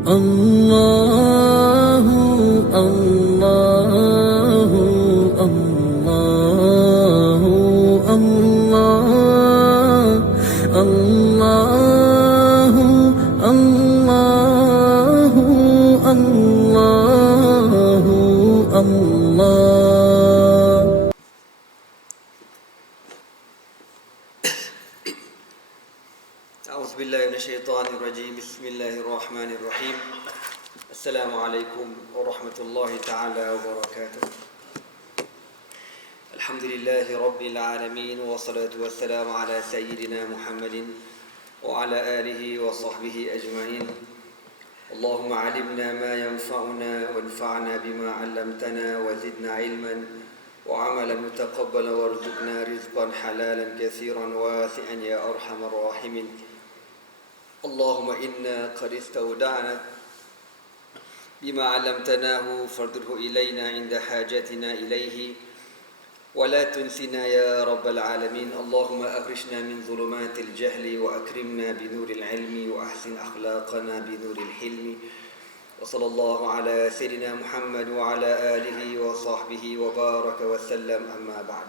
الله الله الله الله الله الله الله الله. أعوذ بالله من الشيطان الرجيم. بسم الله الرحمن الرحيم. السلام عليكم ورحمة الله تعالى وبركاته. الحمد لله رب العالمين والصلاة والسلام على سيدنا محمد وعلى آله وصحبه أجمعين. اللهم علمنا ما ينفعنا وانفعنا بما علمتنا وزدنا علما وعملا متقبلا وارزقنا رزقا حلالا كثيرا واسعا يا أرحم الراحمين. اللهم إنا قد استودعنا بما علمتناه فارده إلينا عند حاجتنا إليه ولا تنسنا يا رب العالمين. اللهم أخرجنا من ظلمات الجهل وأكرمنا بنور العلم وأحسن أخلاقنا بنور الحلم. وصلى الله على سيدنا محمد وعلى آله وصحبه وبارك وسلم. أما بعد.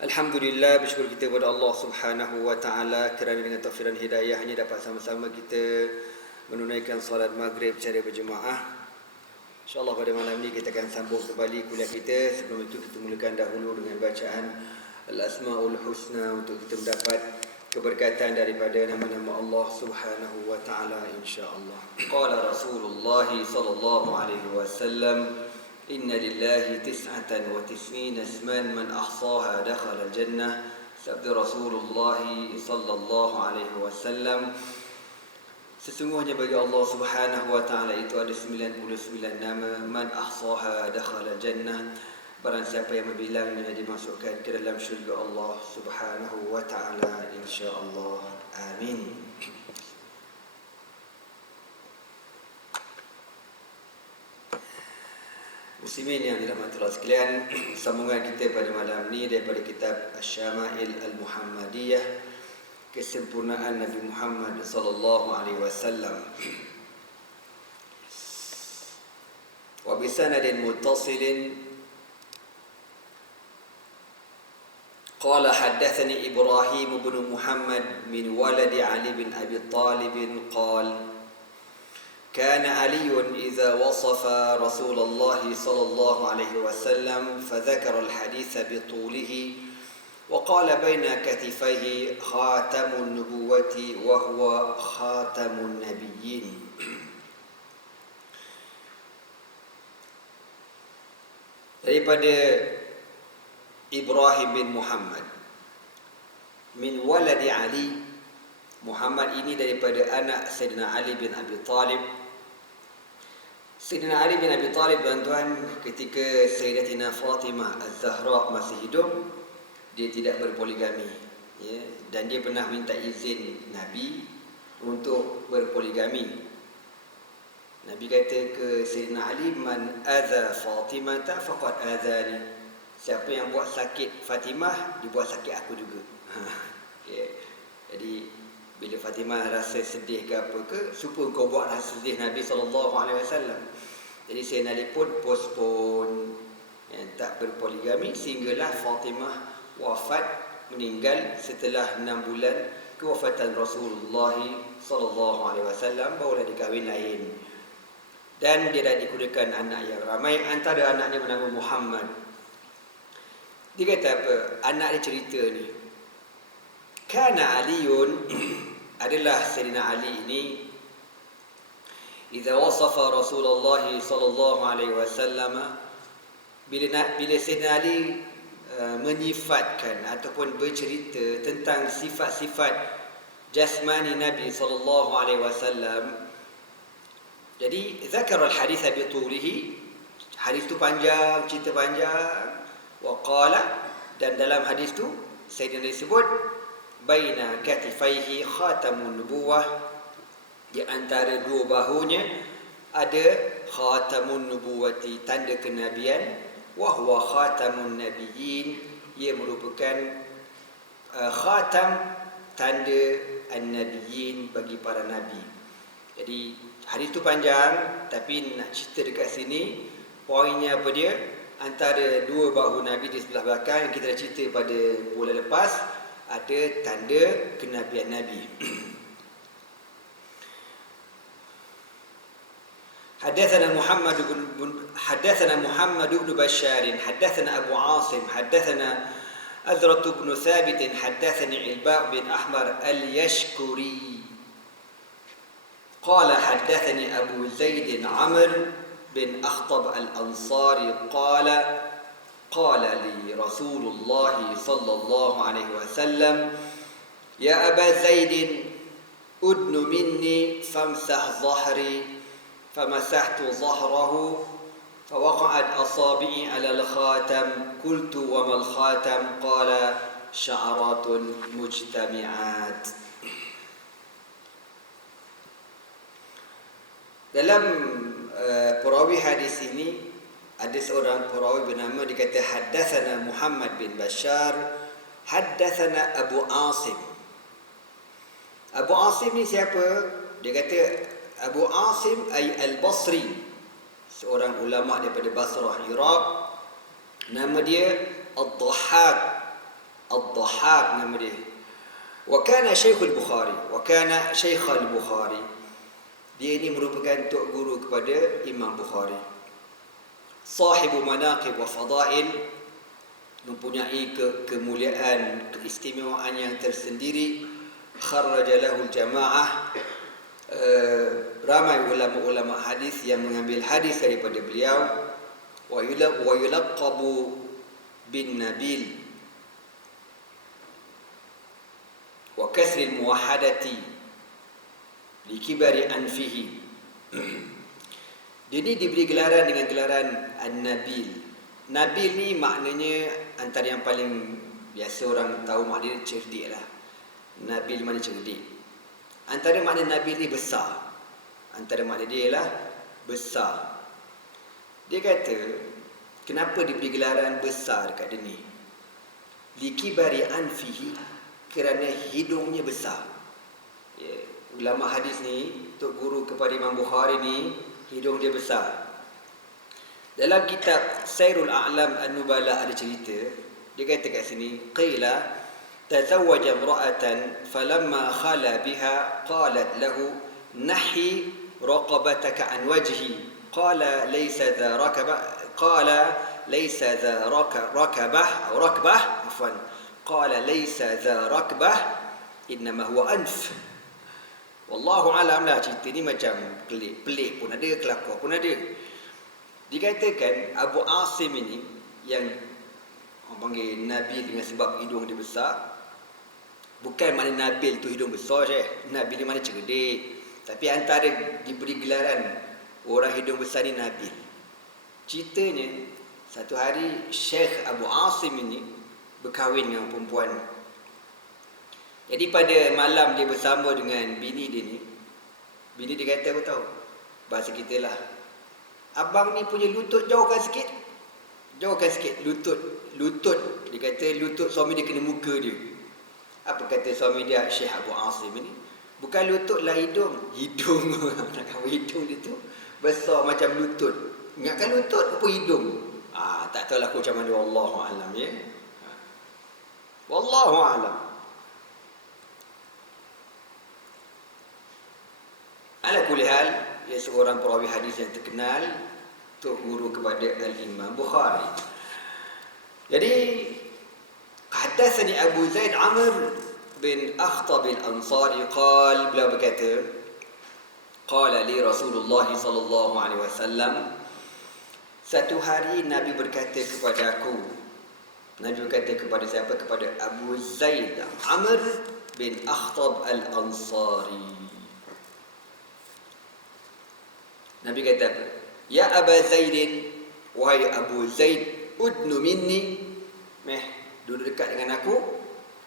Alhamdulillah, bersyukur kita kepada Allah Subhanahu wa taala kerana dengan taufik dan hidayahnya dapat sama-sama kita menunaikan solat maghrib secara berjemaah. InsyaAllah pada malam ini kita akan sambung kembali kuliah kita. Sebelum itu kita mulakan dahulu dengan bacaan Al-Asma'ul Husna untuk kita mendapat keberkatan daripada nama-nama Allah Subhanahu wa taala insya-Allah. Qala Rasulullah sallallahu alaihi wasallam, inna lillahi tis'atan wa tis'ina isman man ahsaha dakhala al-jannah. Sabda Rasulullah sallallahu alaihi wasallam, sesungguhnya bagi Allah Subhanahu wa taala itu ada 99 nama, man ahsaha dakhala al-jannah. Barang siapa yang membilangnya dimasukkan ke dalam syurga Allah Subhanahu wa taala insya-Allah. Amin. Muslimin yang dirahmati Allah sekalian, sambungan kita pada malam ini daripada kitab Asy-Syama'il Al-Muhammadiyah, kesempurnaan Nabi Muhammad sallallahu alaihi wasallam. Wa bi sanadin muttasilin qala haddatsani Ibrahim bin Muhammad min waladi Ali bin Abi Thalib qala كان علي إذا وصف رسول الله صلى الله عليه وسلم فذكر الحديث بطوله وقال بين كتفيه خاتم النبوة وهو خاتم النبيين. Daripada Ibrahim bin Muhammad min waladi Ali, Muhammad ini daripada anak Sayyidina Ali bin Abi Talib. Sayyidina Ali bin Abi Talib, tuan-tuan, ketika Sayyidatina Fatimah Az-Zahra masih hidup, dia tidak berpoligami, ya, dan dia pernah minta izin Nabi untuk berpoligami. Nabi kata ke Sayyidina Ali, man adza Fatimah faqad adzani. Siapa yang buat sakit Fatimah, dia buat sakit aku juga. Okay. Jadi bila Fatimah rasa sedih ke apa ke, supaya kau buat rasa sedih Nabi SAW. Jadi Sayyidina Ali pun postpone, tak berpoligami, sehinggalah Fatimah wafat, meninggal setelah 6 bulan kewafatan Rasulullah SAW, barulah dikahwin lain. Dan dia dah dikurniakan anak yang ramai, antara anaknya bernama Muhammad. Dia kata apa? Anak dia cerita ni, Kana Aliyun, adalah Sayyidina Ali ini, idza wasafa Rasulullah sallallahu alaihi wasallam, bila Sayyidina Ali menyifatkan ataupun bercerita tentang sifat-sifat jasmani Nabi sallallahu alaihi wasallam. Jadi zakar al-hadits bi tulihi, hadis tu panjang, cerita panjang. Wa qala, dan dalam hadis tu Sayyidina Ali sebut baina katifaihi khatamun nubuwah, di antara dua bahunya ada khatamun nubuwati, tanda kenabian, wa huwa khatamun nabiyyin, ia merupakan khatam, tanda an-nabiyyin, muhim bagi para nabi. Jadi hadis tu panjang, tapi nak cerita dekat sini poinnya apa dia? Antara dua bahu Nabi di sebelah belakang yang kita dah cerita pada bulan lepas, ada tanda kenabian Nabi. حدثنا محمد بن بشار حدثنا أبو عاصم حدثنا أزرة بن ثابت حدثني علباء بن أحمر اليشكري قال حدثني أبو زيد عمرو بن أخطب الأنصاري قال لي رسول الله صلى الله عليه وسلم يا أبا زيد أدن مني فامسح ظهري فمسحت ظهره فوقعت أصابعي على الخاتم قلت وما الخاتم قال شعرات مجتمعات. Dalam perawi hadis ini ada seorang perawi bernama dikata haddatsana Muhammad bin Bashar haddatsana Abu Asim. Abu Asim ni siapa? Dia kata Abu Asim ay al-Basri, seorang ulama daripada Basrah, Iraq. Nama dia Ad-Dhahhak. Ad-Dhahhak nama dia. Wa kana Syekh al-Bukhari, wa kana Syekh al-Bukhari. Dia ini merupakan tok guru kepada Imam Bukhari. Sahibu manaqib wa fadail, mempunyai kemuliaan, keistimewaan yang tersendiri. Kharraja lahu al-jamaah, ramai ulama-ulama hadis yang mengambil hadis daripada beliau. Wa yulaqabu bin Nabil wa kasri al-muwahhadati li kibari anfihi. Dia ni diberi gelaran dengan gelaran An-Nabil. Nabil ni maknanya antara yang paling biasa orang tahu maknanya cerdik lah. Nabil maknanya cerdik. Antara makna Nabil ni besar. Antara makna dia ialah besar. Dia kata, kenapa diberi gelaran besar dekat dia ni? Likibari anfihi, kerana hidungnya besar. Ya, ulama hadis ni, tok guru kepada Imam Bukhari ni, hidung dia besar. Dalam kitab Sairul A'lam An-Nubala ada cerita. Dia kata kat sini, qila تزوج امرأة فلما خلا بها قالت له نحي رقبتك عن وجهي قال ليس ذا ركبة قال ليس ذا ركبة إنما هو أنف. Wallahu alam lah, cerita ni macam pelik pun ada, kelakar pun ada. Dikatakan Abu Asim ini yang orang panggil Nabil dengan sebab hidung dia besar. Bukan makna Nabil tu hidung besar je. Nabil ni mana cerdik. Tapi antara diberi gelaran orang hidung besar ni Nabil. Ceritanya, satu hari Syekh Abu Asim ini berkahwin dengan perempuan. Jadi pada malam dia bersama dengan bini dia ni, bini dia kata apa tahu? Bahasa kita lah, abang ni punya lutut jauhkan sikit. Jauhkan sikit lutut. Dia kata lutut suami dia kena muka dia. Apa kata suami dia, Syekh Abu Asim ini? Bukan lutut lah, hidung. Hidung dia tu besar macam lutut. Ingatkan lutut apa hidung? Tak tahulah aku macam mana. Wallahu alam ya. Wallahu alam. Ala kulli hal, dia seorang perawi hadis yang terkenal, tok guru kepada Al-Imam Bukhari. Jadi haddatsani Abu Zaid Amr bin Akhtab al-Ansari qala, beliau berkata, qala li Rasulullah sallallahu alaihi wasallam, satu hari Nabi berkata kepada aku. Nabi berkata kepada siapa? Kepada Abu Zaid Amr bin Akhtab al-Ansari. Nabi kata apa? Ya Aba Zaidin, wahai Abu Zaid, udnu minni, duduk dekat dengan aku,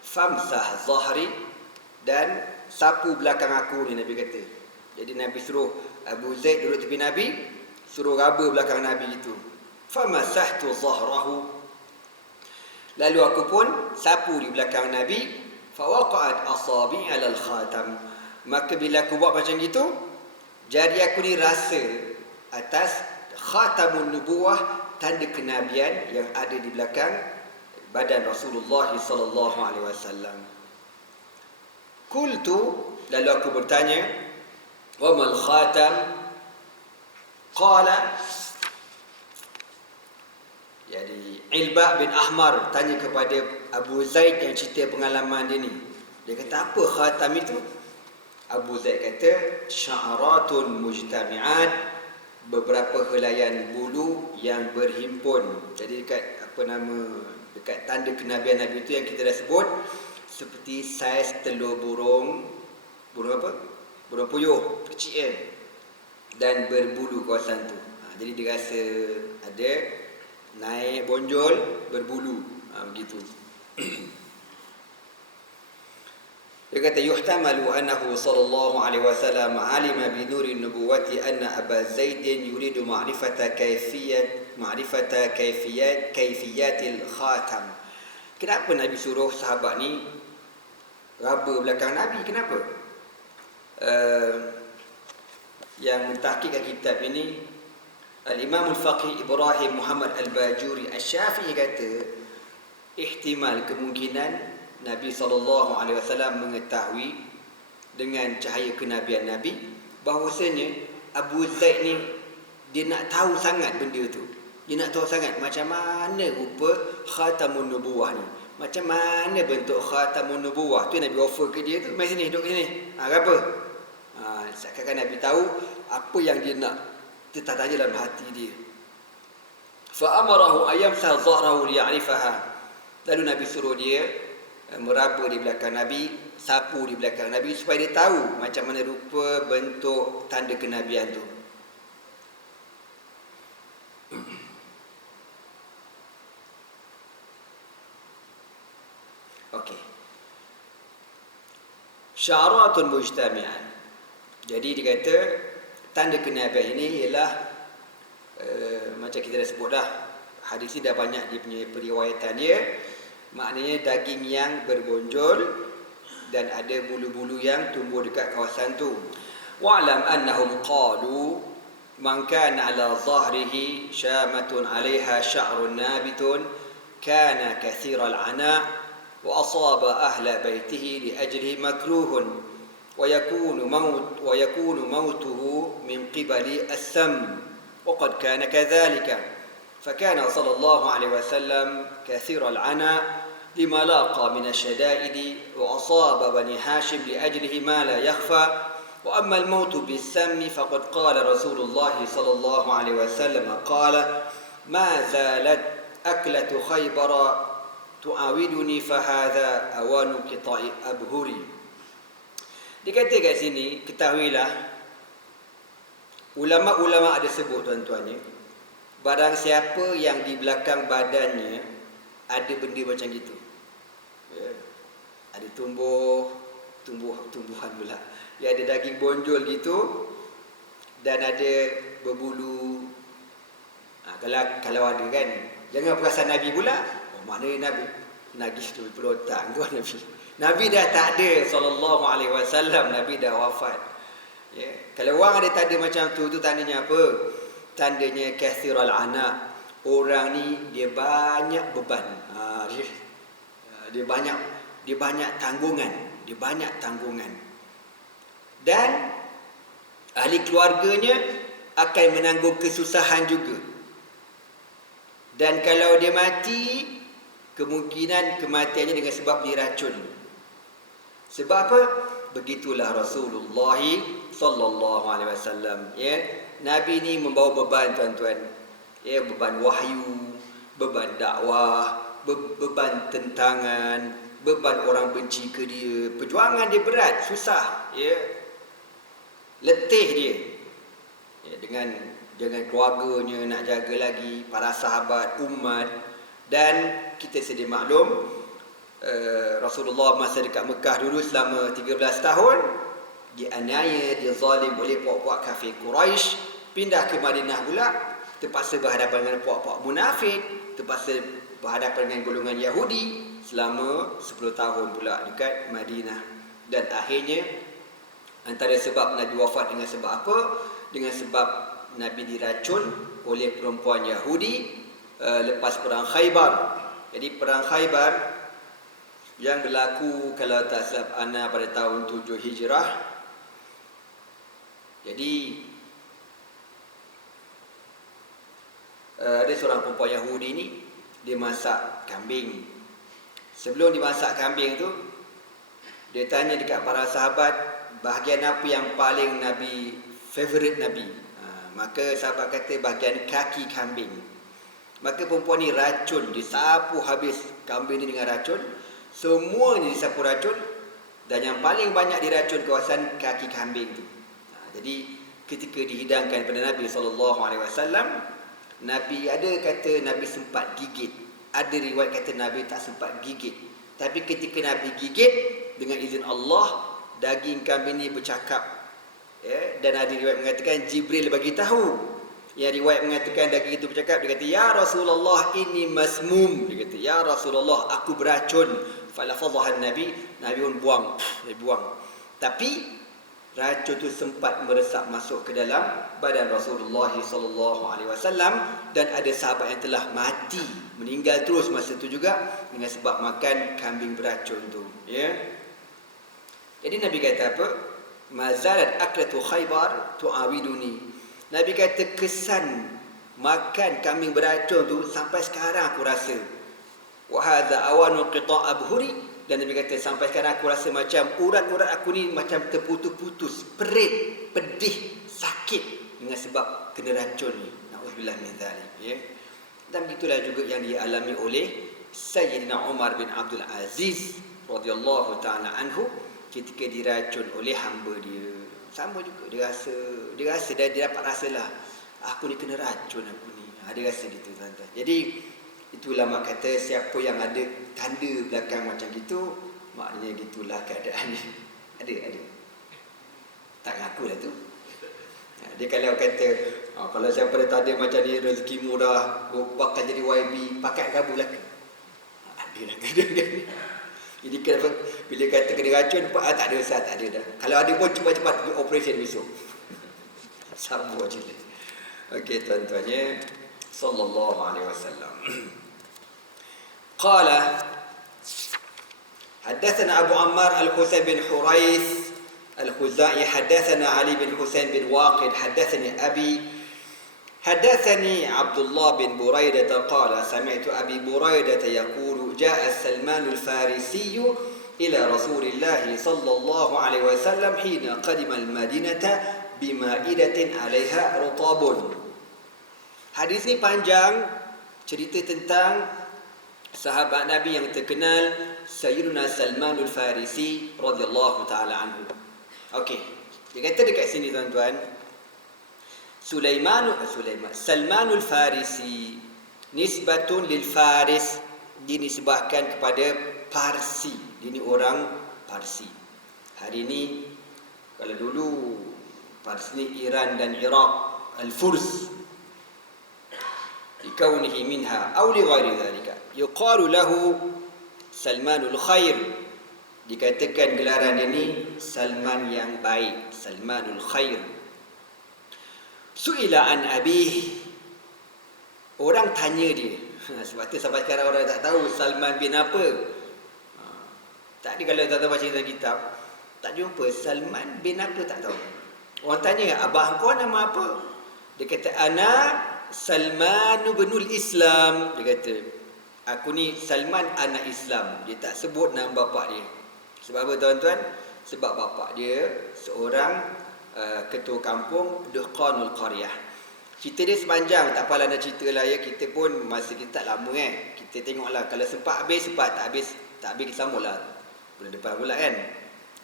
famsah zahri, dan sapu belakang aku ni, Nabi kata. Jadi Nabi suruh Abu Zaid duduk tepi Nabi, suruh raba belakang Nabi itu. Famasahtu zahrahu, lalu aku pun sapu di belakang Nabi. Fawaqa'at asabi' 'ala al-khatam, Maka bila aku buat macam gitu, jadi aku ni rasa atas khatamun nubuwah, tanda kenabian yang ada di belakang badan Rasulullah sallallahu alaihi wasallam. Qultu, lalu aku bertanya, wa mal khatam? Qala, jadi Ilba bin Ahmar tanya kepada Abu Zaid yang cerita pengalaman dia ni. Dia kata, apa khatam itu? Abu Zaid kata, sya'ratun mujtami'at, beberapa helaian bulu yang berhimpun. Jadi dekat tanda kenabian Nabi itu yang kita dah sebut, seperti saiz telur burung apa? Burung puyuh kecil dan berbulu kawasan tu. Jadi dia rasa ada naik bonjol berbulu, begitu. Dia kata, yuhtamalu annahu sallallahu alaihi wasallam alima bi nuri nubuwati anna Aba Zaidin yuridu ma'rifata kaifiyatil khatam. Kenapa Nabi suruh sahabat ni raba belakang Nabi? Kenapa? Yang mentahqiqkan kitab ini, Al-Imam Al-Faqih Ibrahim Muhammad Al-Bajuri Asy-Syafi'i kata, ihtimal, kemungkinan Nabi SAW mengetahui dengan cahaya kenabian Nabi bahawasanya Abu Zaid ni dia nak tahu sangat benda tu. Dia nak tahu sangat macam mana rupa khatamun nubuwah ni, macam mana bentuk khatamun nubuwah tu. Nabi offer ke dia tu, mari sini, duduk sini. Apa? Seakan-akan Nabi tahu apa yang dia nak tertanya dalam hati dia. Fa amarahu ayamsa dhahrahu liya'rifaha. Lalu Nabi suruh dia meraba di belakang Nabi, sapu di belakang Nabi, supaya dia tahu macam mana rupa bentuk tanda kenabian tu. Okey. Sya'ratun mujtami'an. Jadi dia kata tanda kenabian ini ialah macam kita dah sebut dah, hadis ni dah banyak dia punya periwayatan dia. Maknanya daging yang berbonjol dan ada bulu-bulu yang tumbuh dekat kawasan tu. Wa'lam annahum qalu man kana 'ala dhahrihi syamatun 'alayha sya'run nabitun kana kathiral 'ana wa asaba ahla baitihi li ajlihi makruhun wa yakunu mautuhu min qibali as-sam wa qad kana kadhalika. فكان صلى الله عليه وسلم كثير العناء لما لاقى من الشدائد وأصاب بني هاشم لأجله ما لا يخفى. وأما الموت بالسم فقد قال رسول الله صلى الله عليه وسلم قال ما زالت أكلة خيبر تعاودني فهذا أوان قطاع أبهري. Dikata kat sini, ketahuilah, ulama-ulama ada sebut tuan-tuannya, barang siapa yang di belakang badannya ada benda macam gitu, ada tumbuhan pula, ya, ada daging bonjol gitu dan ada berbulu. Kalau ada kan, jangan perasan Nabi pula. Maknanya Nabi nagis tu pelotang tu Nabi. Nabi dah tak ada sallallahu alaihi wasallam, Nabi dah wafat. Ya, kalau orang ada tanda macam tu tandanya apa? Tandanya kathiral ana, orang ni dia banyak beban. Dia banyak tanggungan. Dan ahli keluarganya akan menanggung kesusahan juga. Dan kalau dia mati, kemungkinan kematiannya dengan sebab diracun. Sebab apa? Begitulah Rasulullah sallallahu alaihi wasallam, ya. Nabi ni membawa beban tuan-tuan, ya, beban wahyu, beban dakwah, beban tentangan, beban orang benci ke dia. Perjuangan dia berat, susah, ya. Letih dia, ya, dengan keluarganya nak jaga lagi, para sahabat, umat. Dan kita sedia maklum, Rasulullah masa dekat Mekah dulu selama 13 tahun dianiaya, dizalim oleh puak-puak kafir Quraisy. Pindah ke Madinah pula, terpaksa berhadapan dengan puak-puak munafik, terpaksa berhadapan dengan golongan Yahudi selama 10 tahun pula dekat Madinah. Dan akhirnya Antara sebab Nabi wafat dengan sebab apa? Dengan sebab Nabi diracun oleh perempuan Yahudi lepas perang Khaybar. Jadi perang Khaybar yang berlaku, kalau tak silap ana, pada tahun 7 Hijrah. Jadi ada seorang perempuan Yahudi ni, dia masak kambing. Sebelum dimasak kambing tu, dia tanya dekat para sahabat, bahagian apa yang paling Nabi favorite Nabi? Maka sahabat kata bahagian kaki kambing. Maka perempuan ni racun, disapu habis kambing ni dengan racun. Semuanya disapu racun, dan yang paling banyak diracun kawasan kaki kambing tu. Jadi ketika dihidangkan kepada Nabi SAW, Nabi ada kata Nabi sempat gigit. Ada riwayat kata Nabi tak sempat gigit. Tapi ketika Nabi gigit, dengan izin Allah, daging kambing ni bercakap. Dan ada riwayat mengatakan Jibril bagi tahu. Yang riwayat mengatakan daging itu bercakap, dia kata, "Ya Rasulullah, ini masmum." Dia kata, "Ya Rasulullah, aku beracun." Falafadhahan Nabi, Nabi pun buang. Tapi racun itu sempat meresap masuk ke dalam badan Rasulullah SAW, dan ada sahabat yang telah mati, meninggal terus masa itu juga dengan sebab makan kambing beracun tu. Jadi Nabi kata apa? Mazalat aklatu Khaybar tu'awiduni. Nabi kata kesan makan kambing beracun tu sampai sekarang aku rasa. Wa hadza awanu qita' abhuri. Dan Nabi kata sampai sekarang aku rasa macam urat-urat aku ni macam terputus-putus, perit, pedih, sakit dengan sebab kena racun ni. Na'udzubillah min dzalik. Dan begitulah juga yang dialami oleh Sayyidina Umar bin Abdul Aziz radhiyallahu taala anhu ketika diracun oleh hamba dia. Sama juga dia rasa dia dapat rasalah, aku ni kena racun aku ni. Dia rasa gitu tuan-tuan. Jadi itu ulama kata siapa yang ada tanda belakang macam gitu, maknanya gitulah keadaannya. Ada. Tak ngaku dah tu. Dia kalau kata, kalau siapa dah tak ada macam ni, rezeki murah, bakal jadi YB, pakai kabul lah. Ada lah kadang-kadang. Jadi kenapa bila kata kena racun, tak ada Ustaz, tak ada dah. Kalau ada pun cepat-cepat pergi operation besok. Sabar je. Okey tuan-tuannya, sallallahu alaihi wasallam. Qala حدثنا أبو عمار الحسين بن حريث الخزاعي حدثنا علي بن حسين بن واقد حدثني أبي حدثني عبد الله بن بريدة قال سمعت أبي بريدة يقول جاء سلمان الفارسي إلى رسول الله صلى الله عليه وسلم حين قدم المدينة بمائدة عليها رطاب. Hadis ni panjang, cerita tentang sahabat Nabi yang terkenal Sayyidina Salmanul Farisi radhiyallahu taala anhu. Okey, dia kata dekat sini tuan-tuan, Salmanul Farisi nisbatun lil Faris, dinisbahkan kepada Parsi. Dia ni orang Parsi. Hari ini, kalau dulu Parsi ni Iran dan Iraq, Al-Furs, likaunihi minha aw li ghairi dhalika yuqalu lahu Salmanul Khair. Dikatakan gelaran dia ni Salman yang baik, Salmanul Khair. Su'ila an abih, orang tanya dia. Sebab tu sampai sekarang orang tak tahu Salman bin apa. Tak ada, kalau tuan-tuan baca dalam kitab, tak jumpa Salman bin apa, tak tahu. Orang tanya, abah kau nama apa? Dia kata, ana Salman binul Islam. Dia kata, aku ni Salman anak Islam. Dia tak sebut nama bapak dia. Sebab apa tuan-tuan? Sebab bapak dia seorang ketua kampung Dehqanul Qaryah. Cerita dia sepanjang, tak apalah nak cerita lah ya. Kita pun masa kita tak lama kita tengoklah, kalau sempat habis, sempat, tak habis kita sambung lah bulan depan pula kan.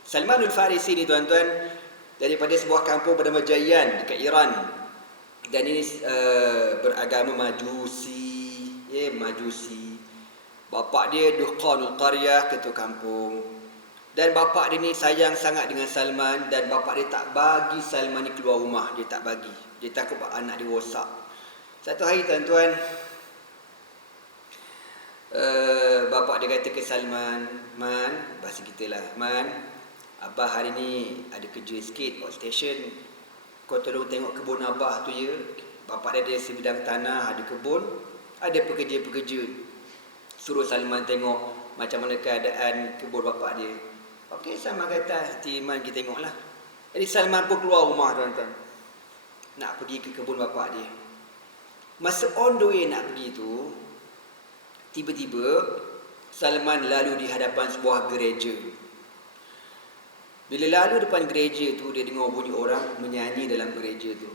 Salmanul Farisi ni tuan-tuan, daripada sebuah kampung bernama Jayyan dekat Iran. Dan ini beragama Majusi, Majusi. Bapak dia Dehqanul Qaryah, ketua kampung. Dan bapak dia ni sayang sangat dengan Salman, dan bapak dia tak bagi Salman ni keluar rumah, dia tak bagi. Dia takut anak dia rosak. Satu hari tuan-tuan, bapak dia kata ke Salman, "Man," bahasa kita lah, "Man, Abah hari ni ada kerja sikit outstation, kau tolong tengok kebun abah tu ya. Bapak dia ada sebidang tanah, ada kebun, ada pekerja-pekerja. Suruh Salman tengok macam mana keadaan kebun bapak dia. Okey, Salman kata, hati Iman kita tengoklah. Jadi Salman pun keluar rumah tuan-tuan, nak pergi ke kebun bapak dia. Masa on the way nak pergi tu, tiba-tiba Salman lalu di hadapan sebuah gereja. Bila lalu depan gereja tu, dia dengar bunyi orang menyanyi dalam gereja tu.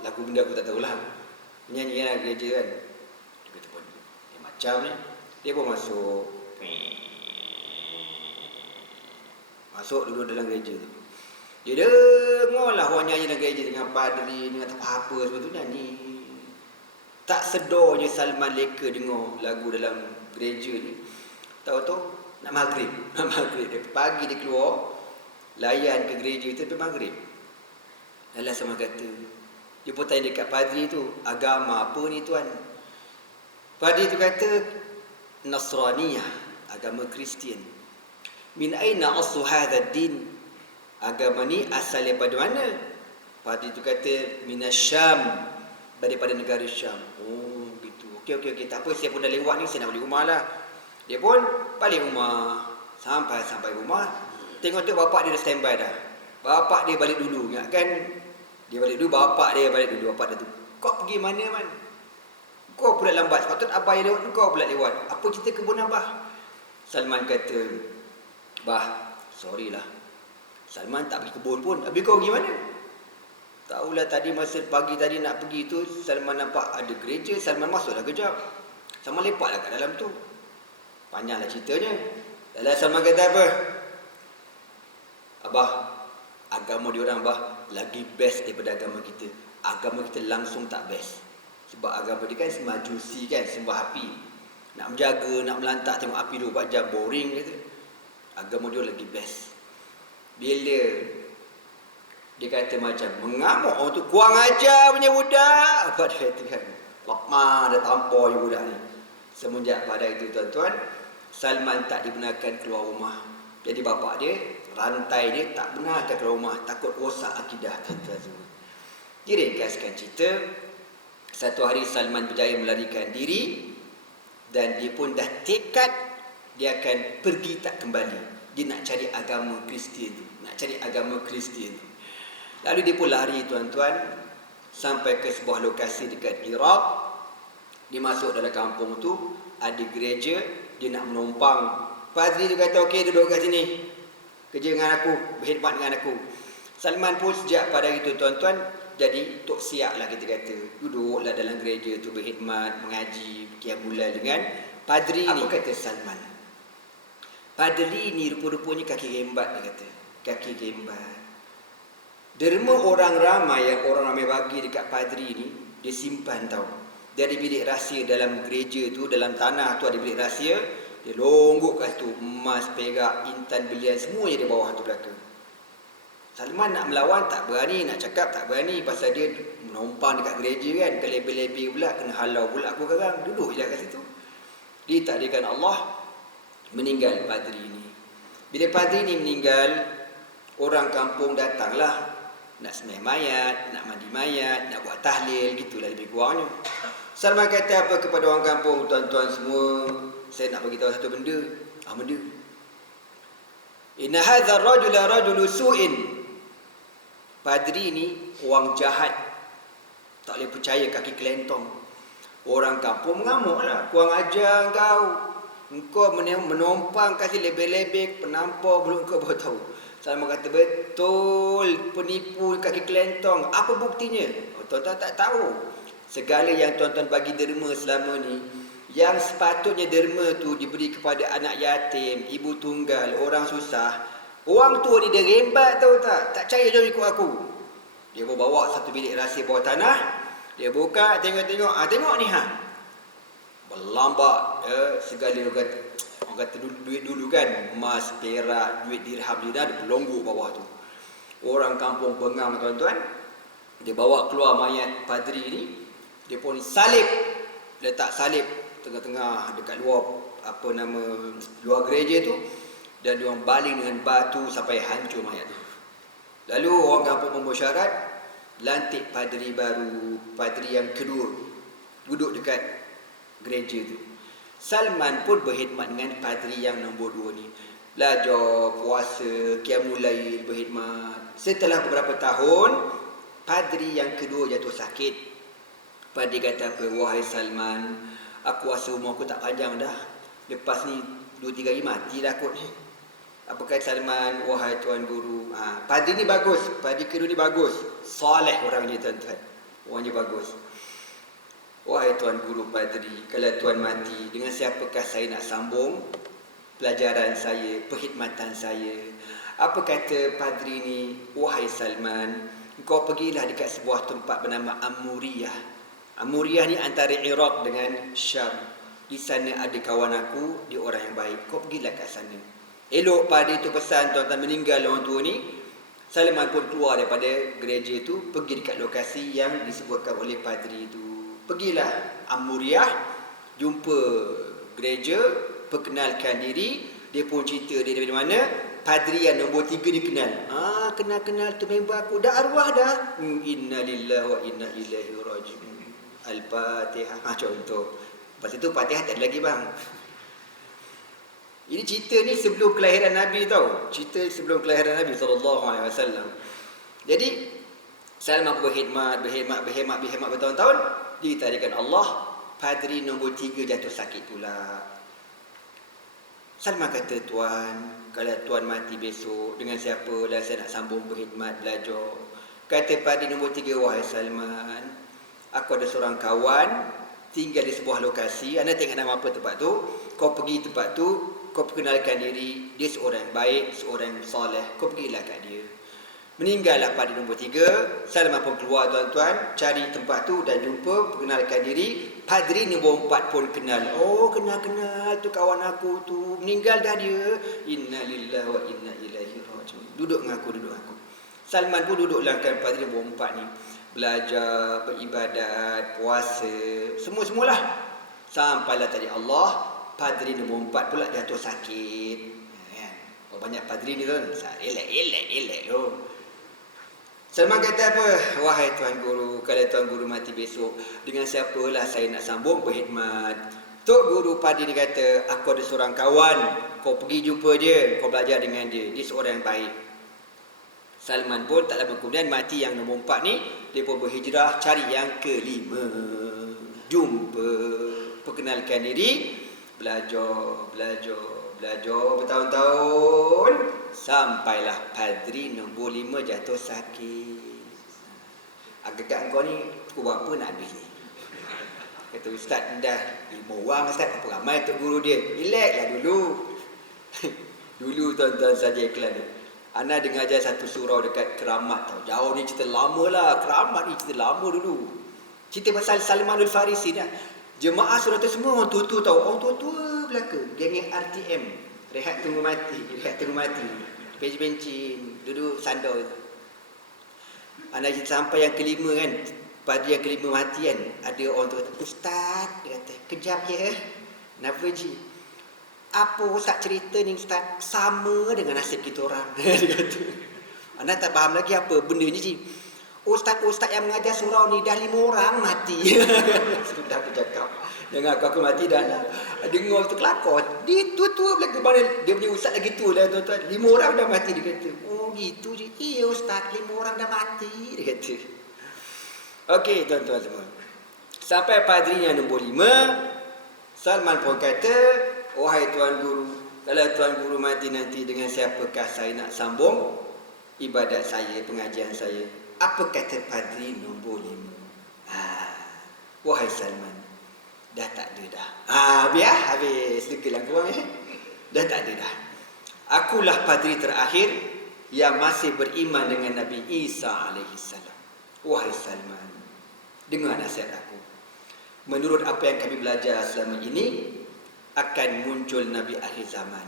Lagu benda aku tak tahulah. Menyanyi dalam gereja kan. Dia kata pun, macam ni. Dia pun masuk. Masuk duduk dalam gereja tu. Dia dengarlah orang nyanyi dalam gereja dengan padri, dengan apa-apa semua tu nyanyi. Tak sedar je Salman leka dengar lagu dalam gereja ni. Tahu-tahu nak maghrib. Nak maghrib. Dia pagi dia keluar, layan ke gereja tu sampai maghrib. Lalu Salman kata, dia pun tanya dekat padri tu, agama apa ni tuan? Padri tu kata, Nasraniyah, agama Kristian. Min aina aslu hadha din? Agama ni asal daripada mana? Padri tu kata, Minasyam, daripada negara Syam. Oh gitu. Okey, tak apa, saya pun dah lewat ni, saya nak balik rumah lah. Dia pun balik rumah. Sampai rumah, tengok bapak dia dah standby dah. Bapak dia balik dulu, ingat kan? Dia balik dulu, bapak dia balik dulu. Bapak dia tu, kau pergi mana man? Kau pula lambat. Sepatut abah yang lewat, kau pula lewat. Apa cerita kebun abah? Salman kata, bah, sorry lah, Salman tak pergi kebun pun. Habis kau pergi mana? Tahulah tadi masa pagi tadi nak pergi tu, Salman nampak ada gereja, Salman masuklah kejap. Salman lepaklah kat dalam tu. Panjanglah ceritanya. Lalu Salman kata apa? Abah, agama diorang bah lagi best daripada agama kita. Agama kita langsung tak best. Sebab agama dia kan Majusi kan, sembah api. Nak menjaga, nak melantak tengok api 24 jam, boring kata. Agama dia lagi best. Bila dia kata macam mengamuk orang tu, kurang ajar punya budak. Apa dia kata kan? Lapma dah tampar je budak ni. Semenjak pada itu tuan-tuan, Salman tak dibenarkan keluar rumah. Jadi bapak dia, rantai dia tak benarkan keluar rumah, takut rosak akidah tuan-tuan semua. Diringkaskan cerita, satu hari Salman berjaya melarikan diri dan dia pun dah tekad dia akan pergi tak kembali. Dia nak cari agama Kristian tu, nak cari agama Kristian tu. Lalu dia pun lari tuan-tuan sampai ke sebuah lokasi dekat Iraq. Dia masuk dalam kampung tu, ada gereja, dia nak menumpang. Padri tu kata, okey duduk kat sini, kerja dengan aku, berkhidmat dengan aku. Salman pun sejak pada itu tuan-tuan jadi tok siap lah kita kata. Duduklah dalam gereja tu berkhidmat, mengaji, qiyamul-lail dengan padri ni. Apa kata Salman? Padri ni rupa-rupanya kaki gembat, dia kata. Kaki gembat. Derma orang ramai yang orang ramai bagi dekat padri ni, dia simpan tau. Dia ada bilik rahsia dalam gereja tu, dalam tanah tu ada bilik rahsia. Dia longgok kat situ, emas, perak, intan, belian, semuanya di bawah tu belakang. Salman nak melawan tak berani, nak cakap tak berani, pasal dia menumpang dekat gereja kan, kelebih-lebih pula, kena halau pula aku sekarang. Duduk je kat situ. Ditakdirkan Allah meninggal padri ni. Bila padri ni meninggal, orang kampung datanglah nak sembahyang mayat, nak mandi mayat, nak buat tahlil, gitulah lebih kurangnya. Salman kata apa kepada orang kampung, tuan-tuan semua, saya nak bagi tahu satu benda. Benda. Inna hadzal rajula rajulu su'in. Padri ni orang jahat. Tak boleh percaya, kaki kelentong. Orang kampung mengamuklah, kurang ajar engkau menumpang kasih lebih-lebih, penampar belum kau baru tahu. Salman kata betul, penipu kaki kelentong. Apa buktinya? Tuan-tuan tak tahu. Segala yang tuan-tuan bagi derma selama ni, yang sepatutnya derma tu diberi kepada anak yatim, ibu tunggal, orang susah, orang tua ni dia rembat tahu tak? Tak percaya, jom ikut aku. Dia pun bawa satu bilik rahsia bawah tanah. Dia buka, tengok-tengok. Tengok ni berlambak segala orang kata duit dulu kan, emas, perak, duit dirham, dia ada pelonggok bawah tu. Orang kampung bengang tuan-tuan. Dia bawa keluar mayat padri ni, dia pun salib, letak salib tengah-tengah dekat luar apa nama luar gereja tu, dan diorang baling dengan batu sampai hancur mayat tu. Lalu orang kampung memersyarat lantik padri baru, padri yang kedua duduk dekat gereja tu. Salman pun berkhidmat dengan padri yang nombor 2 ni. Belajar, puasa, qiyamul lail, berkhidmat. Setelah beberapa tahun, padri yang kedua jatuh sakit. Padri kata apa? Wahai Salman, aku rasa umur aku tak panjang dah. Lepas ni 2-3 hari mati dah kot. Apa kata Salman? Wahai Tuan Guru, padri ni bagus, padri kedua ni bagus, soleh orangnya tuan-tuan, orangnya bagus. Wahai Tuan Guru Padri, kalau Tuan mati, dengan siapakah saya nak sambung pelajaran saya, perkhidmatan saya? Apa kata Padri ni? Wahai Salman, kau pergilah dekat sebuah tempat bernama Amuriyah. Amuriyah ni antara Iraq dengan Syam. Di sana ada kawan aku, dia orang yang baik. Kau pergilah kat sana. Elok Padri tu pesan tuan-tuan, meninggal orang tua ni. Salman pun keluar daripada gereja tu, pergi dekat lokasi yang disebutkan oleh Padri tu. Pergilah Amuriyah, jumpa gereja, perkenalkan diri. Dia pun cerita dia dari mana. Padri yang nombor 3 ni kenal. Kenal-kenal tu member aku. Dah arwah dah. Inna lillahi wa inna ilaihi raji'un. Al-Fatihah. Contoh. Lepas itu Fatihah tak ada lagi bang. Ini cerita ni sebelum kelahiran Nabi tau. Cerita sebelum kelahiran Nabi SAW. Jadi Salman berkhidmat bertahun-tahun. Ditarikan Allah, padri nombor 3 jatuh sakit pula. Salman kata, Tuan, kalau Tuan mati besok, dengan siapa lah saya nak sambung berkhidmat, belajar? Kata padri nombor 3, wahai Salman, aku ada seorang kawan tinggal di sebuah lokasi. Anda tengok nama apa tempat tu? Kau pergi tempat tu, kau perkenalkan diri. Dia seorang yang baik, seorang yang soleh. Kau pergilah kat dia. Meninggallah padri nombor 3. Salman pun keluar tuan-tuan, cari tempat tu dan jumpa, perkenalkan diri. Padri nombor 4 pun kenal. Oh, kenal-kenal tu kawan aku tu. Meninggal dah dia. Inna lillahi wa inna ilaihi raji'un. Duduk dengan aku. Salman pun duduk dalam padri nombor 4 ni. Belajar, beribadat, puasa, semua-semualah. Sampailah tadi Allah, padri nombor 4 pula jatuh sakit. Banyak padri ni tuan. Elek tu. Salman kata apa? Wahai Tuan Guru, kalau Tuan Guru mati besok, dengan siapalah saya nak sambung berkhidmat? Tok Guru Padri ni kata, aku ada seorang kawan, kau pergi jumpa dia, kau belajar dengan dia. Dia seorang yang baik. Salman pun tak lama kemudian mati yang nombor 4 ni. Dia pun berhijrah cari yang ke-5. Jumpa, perkenalkan diri, belajar bertahun-tahun, sampailah padri nombor 5 jatuh sakit. Agak-agak kau ni pukul berapa nak habis ni? Kata Ustaz, dah 5 orang Ustaz, apa ramai Tok Guru dia? Relaxlah dulu. Dulu tuan-tuan saja iklan ni. Ana dengar ajar satu surau dekat Keramat tau. Jauh ni cerita lama lah. Keramat ni cerita lama dulu. Cerita pasal Salmanul Farisi ni. Jemaah surau tu semua orang tua-tua tau. Orang tua-tua belaka. Geng RTM. Rehat tunggu mati. Benci-bencin. Duduk sandar. Anak cerita sampai yang kelima kan. Pada yang kelima mati kan. Ada orang tua kata, Ustaz. Dia kata, kejap je. Kenapa Ji? Apa Ustaz cerita ni Ustaz? Sama dengan nasib kita orang. Dia kata. Anak tak faham lagi apa benda ni Ji. Ustaz-ustaz yang mengajar surau ni dah 5 orang mati. Sudah aku cakap. Jangan aku mati dah lah. Dengar tu kelakar. Dia tua-tua belaka. Mana dia punya ustaz lagi tua lah tuan-tuan. 5 orang dah mati dia kata. Oh gitu je. Iya Ustaz, 5 orang dah mati. Dia kata. Okey tuan-tuan semua. Sampai padri yang nombor 5. Salman pun kata, wahai Tuan Guru, kalau Tuan Guru mati nanti, dengan siapakah saya nak sambung ibadat saya, pengajian saya? Apa kata padri nombor 5? Wahai Salman, dah tak ada dah. Biar habis dekelah korang Dah tak ada dah. Akulah padri terakhir yang masih beriman dengan Nabi Isa alaihissalam. Wahai Salman, dengar nasihat aku. Menurut apa yang kami belajar selama ini, akan muncul Nabi akhir zaman.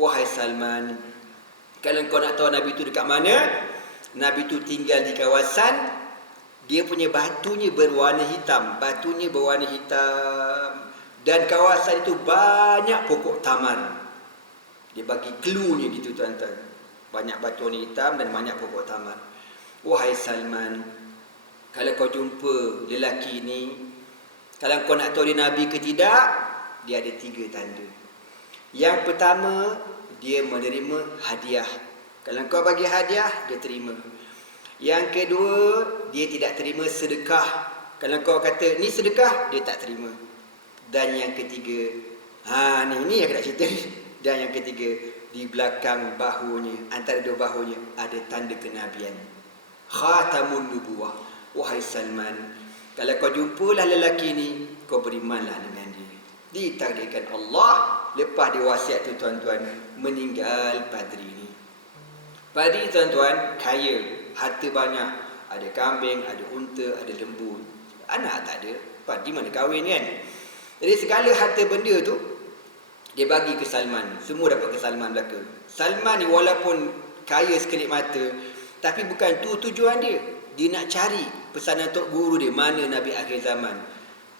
Wahai Salman, kalau kau nak tahu Nabi itu dekat mana, Nabi itu tinggal di kawasan Dia punya batunya berwarna hitam. Batunya berwarna hitam. Dan kawasan itu banyak pokok tamar. Dia bagi clue-nya gitu tuan-tuan. Banyak batu warna hitam dan banyak pokok tamar. Wahai Salman, kalau kau jumpa lelaki ni, kalau kau nak tahu dia Nabi ke tidak, dia ada 3 tanda. Yang pertama, dia menerima hadiah. Kalau kau bagi hadiah, dia terima. Yang kedua, dia tidak terima sedekah. Kalau kau kata, ni sedekah, dia tak terima. Dan yang ketiga, ni yang aku nak cerita. Dan yang ketiga, di belakang bahunya, antara 2 bahunya, ada tanda kenabian. Khatamun nubuwah. Wahai Salman, kalau kau jumpalah lelaki ni, kau berimanlah dengan dia. Ditakdirkan Allah, lepas dia wasiat tu tuan-tuan, meninggal Badri ni. Badri tuan-tuan, kaya, harta banyak. Ada kambing, ada unta, ada lembu. Anak tak ada. Badri mana kahwin kan? Jadi segala harta benda tu, dia bagi ke Salman. Semua dapat ke Salman belaka. Salman ni walaupun kaya sekelip mata, tapi bukan tu tujuan dia. Dia nak cari pesanan Tok Guru dia, mana Nabi akhir zaman.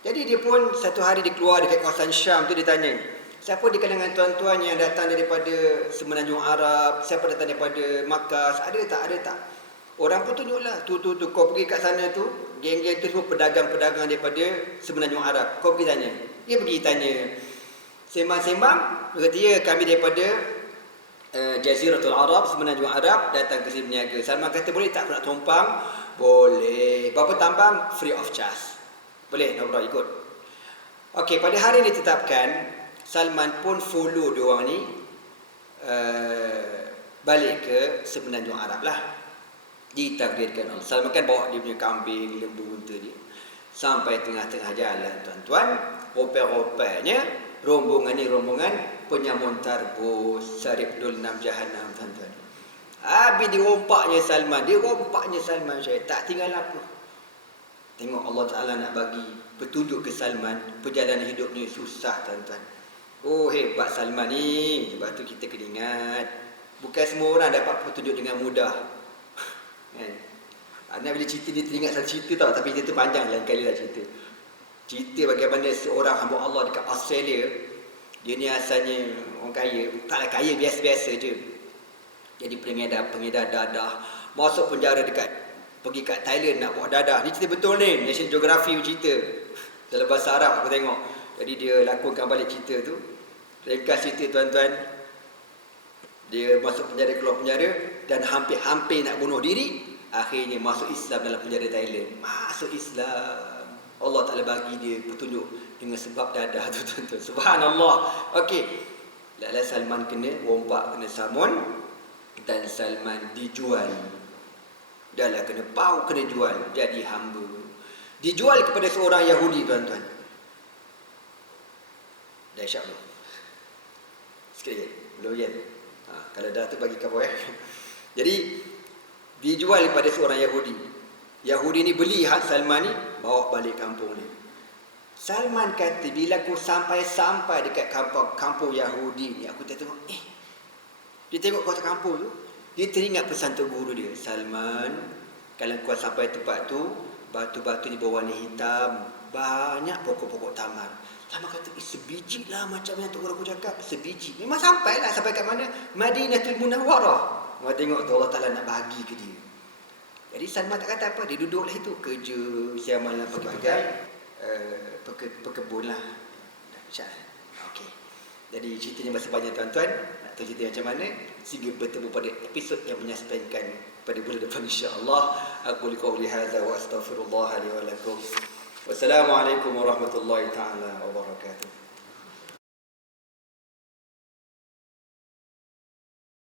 Jadi dia pun satu hari dia keluar dekat kawasan Syam tu, dia tanya, siapa di kalangan tuan-tuan yang datang daripada Semenanjung Arab, siapa datang daripada Makkah, ada tak, ada tak? Orang pun tunjuklah, tu kau pergi kat sana tu, geng-geng tu semua pedagang-pedagang daripada Semenanjung Arab. Kau pergi tanya. Dia pergi tanya, sembang-sembang, dia kata, ya kami daripada Jaziratul Arab, Semenanjung Arab, datang ke sini berniaga. Salman kata, boleh tak aku nak tumpang? Boleh. Berapa tambang? Free of charge. Boleh, nak berapa ikut. Okey, pada hari ini ditetapkan, Salman pun follow diorang ni balik ke Semenanjung Arab lah. Ditakdirkan Allah. Salman kan bawa dia punya kambing, lembu, unta dia. Sampai tengah-tengah jalan tuan-tuan, rompel-rompelnya, rombongan ni rombongan penyamun tarbus, Sarifdul 6 Jahannam tuan-tuan. Habis dirompaknya Salman, saya tak tinggal apa. Tengok Allah Ta'ala nak bagi petunjuk ke Salman, perjalanan hidupnya susah tuan-tuan. Oh hebat Salman ni, sebab tu kita kena ingat, bukan semua orang dapat petunjuk dengan mudah. Kan? Anak bila cerita dia teringat satu cerita tau, tapi cerita panjang, lain kali lah cerita. Cerita bagaimana seorang hamba Allah dekat Australia. Dia ni asalnya orang kaya, taklah kaya, biasa-biasa je. Jadi pengedar dadah, masuk penjara pergi kat Thailand nak buat dadah. Ni cerita betul ni, National Geography cerita. Dalam bahasa Arab aku tengok. Jadi dia lakonkan balik cerita tu. Ringkas cerita tuan-tuan. Dia masuk penjara, keluar penjara dan hampir-hampir nak bunuh diri. Akhirnya masuk Islam dalam penjara Thailand. Masuk Islam. Allah Ta'ala bagi dia petunjuk dengan sebab dadah tu tuan-tuan. Subhanallah. Okey. Lala Salman kena rompak, kena samun. Dan Salman dijual. Dah lah kena pau, kena jual. Jadi hamba. Dijual kepada seorang Yahudi tuan-tuan. Dah isyak belum? Sikit lagi. Belum kan? Kalau dah tu bagi kamu Jadi dijual kepada seorang Yahudi. Yahudi ni beli hak Salman ni, bawa balik kampung ni. Salman kata, bila aku sampai dekat kampung Yahudi ni, aku tengok, dia tengok kota kampung tu, dia teringat pesan Tok Guru dia. Salman, kalau kau sampai tempat tu, batu-batu ni berwarna hitam, banyak pokok-pokok tamar. Salman kata, sebiji lah macam yang Tok Guru aku cakap, sebiji. Memang sampai kat mana? Madinatul Munawwarah. Kau tengok tu Allah Ta'ala nak bagi ke dia. Jadi Salman tak kata apa, dia duduklah itu, kerja siang malam pagi-pagi, pekebun lah. Okey. Jadi ceritanya masih banyak tuan-tuan. Nak tahu cerita macam mana? Sehingga bertemu pada episod yang menyampaikan pada bulan depan insya-Allah. Aku liqauli hadza wa astaghfirullah li wa lakum. Wassalamualaikum warahmatullahi taala wabarakatuh.